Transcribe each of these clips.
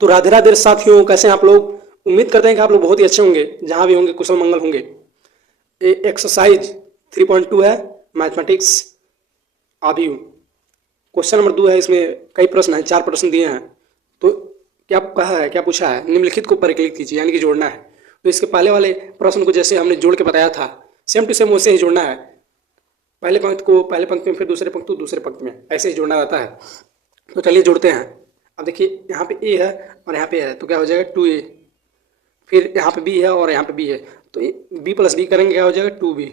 तो राधे राधे साथियों, कैसे हैं आप लोग। उम्मीद करते हैं कि आप लोग बहुत ही अच्छे होंगे, जहां भी होंगे कुशल मंगल होंगे। ये एक्सरसाइज 3.2 है, मैथमेटिक्स आदि। क्वेश्चन नंबर 2 है। इसमें कई प्रश्न हैं, 4 प्रश्न दिए हैं। तो क्या कहा है, क्या पूछा है, निम्नलिखित को परिकलित कीजिए, यानी कि जोड़ना है। तो इसके पहले वाले प्रश्न को जैसे हमने जोड़ के बताया था, सेम टू सेम वैसे ही जोड़ना है। पहले पंक्ति को पहले पंक्ति में, फिर दूसरे पंक्ति को दूसरे पंक्ति में, ऐसे ही जोड़ना रहता है। तो चलिए जोड़ते हैं। अब देखिए यहाँ पे ए है और यहाँ पे है, तो क्या हो जाएगा 2a। फिर यहाँ पे बी है और यहाँ पे बी है, तो बी प्लस बी करेंगे, क्या हो जाएगा 2b।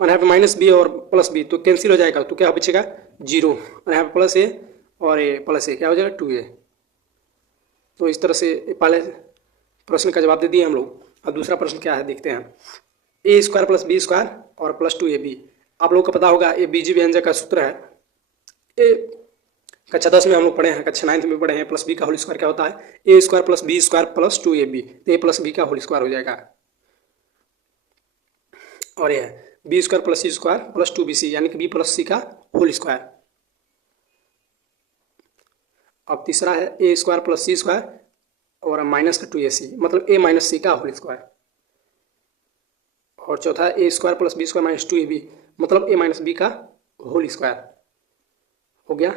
और यहाँ पे माइनस बी और प्लस बी तो कैंसिल हो जाएगा, तो क्या बचेगा 0। और यहाँ पे प्लस ए और ए प्लस ए, क्या हो जाएगा 2a। तो इस तरह से पहले प्रश्न का जवाब दे दिए हम लोग। अब दूसरा प्रश्न क्या है देखते हैं। ए स्क्वायर प्लस बी स्क्वायर और प्लस 2ab। आप लोग को पता होगा ये बीजीय व्यंजक का सूत्र है। ए कक्षा 10 में हम लोग पढ़े हैं, कक्षा 9 में पढ़े हैं। प्लस बी का होल स्क्वायर क्या होता है, A square plus B square plus 2ab। तो ए प्लस बी का होल स्क्वायर हो जाएगा। और यह B square plus C square plus 2bc, यानी कि बी प्लस सी का होल स्क्वायर। अब तीसरा है A square plus C square और माइनस का 2ac, मतलब ए माइनस सी का होल स्क्वायर। और चौथा है A square plus B square minus 2ab, मतलब ए माइनस बी का होल स्क्वायर हो गया।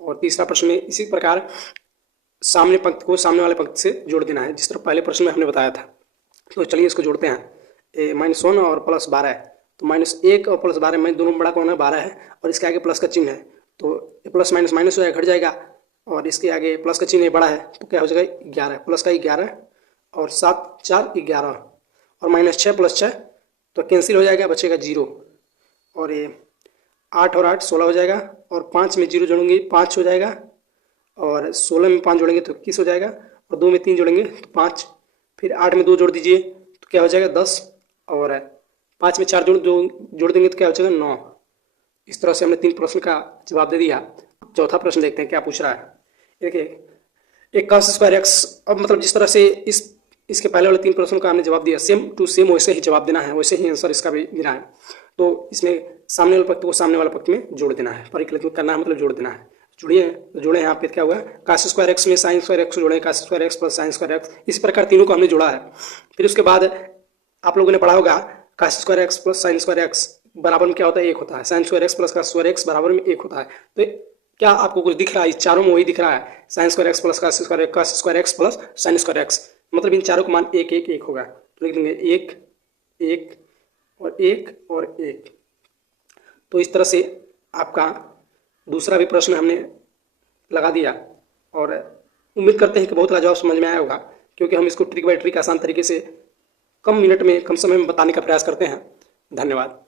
और तीसरा प्रश्न में इसी प्रकार सामने पंक्ति को सामने वाले पंक्ति से जोड़ देना है, जिस तरह पहले प्रश्न में हमने बताया था। तो चलिए इसको जोड़ते हैं। ए -1 और प्लस 12 है, तो -1 और प्लस 12 में दोनों में बड़ा कौन है, 12 है। और इसके आगे प्लस का चिन्ह है, तो प्लस माइनस माइनस हो जाएगा, घट जाएगा। और इसके आगे प्लस का चिन्ह बड़ा है, तो क्या हो जाएगा 11, प्लस का 11 और 7 4 11 और -6 प्लस 6 तो कैंसिल हो जाएगा, बचेगा 0। और ये 8 और 8 16 हो जाएगा। और 5 में 0 जोड़ेंगे 5 हो जाएगा। और 16 में 5 जोड़ेंगे तो 21 हो जाएगा। और 2 में 3 जोड़ेंगे तो 5। फिर 8 में 2 जोड़ दीजिए तो क्या हो जाएगा 10। और 5 में 4 जोड़ देंगे तो क्या हो जाएगा 9। इस तरह से हमने 3 प्रश्न का जवाब दे दिया। चौथा प्रश्न देखते हैं क्या पूछ रहा है। देखिए एक cos स्क्वायर एक्स, अब मतलब जिस तरह से इसके पहले वाले 3 प्रश्नों का हमने जवाब दिया, सेम टू सेम वैसे ही जवाब देना है, वैसे ही आंसर इसका भी देना है। तो इसमें सामने वाले पक्ष को सामने वाले पक्ष में जोड़ देना है, परिकलित करना है, मतलब जोड़ देना है। जुड़िए, तो जोड़े यहाँ पे क्या हुआ, cos स्क्वायर एक्स में साइन स्क्वायर एक्स जोड़े, cos square x plus sine square x. इस प्रकार तीनों को हमने जोड़ा है। फिर उसके बाद आप लोगों ने पढ़ा होगा cos square x plus sine square x बराबर में क्या होता है, 1 होता है। Sine square x plus cos square x बराबर में 1 होता है। तो क्या आपको कुछ दिख रहा है, इस चारों में वही दिख रहा है, sine square x plus cos square x plus sine square x, मतलब इन चारों का मान 1 1 1 होगा। तो लिख देंगे 1 1 और 1 और 1। तो इस तरह से आपका दूसरा भी प्रश्न हमने लगा दिया। और उम्मीद करते हैं कि बहुत लाजवाब समझ में आया होगा, क्योंकि हम इसको ट्रिक बाय ट्रिक आसान तरीके से कम मिनट में कम समय में बताने का प्रयास करते हैं। धन्यवाद।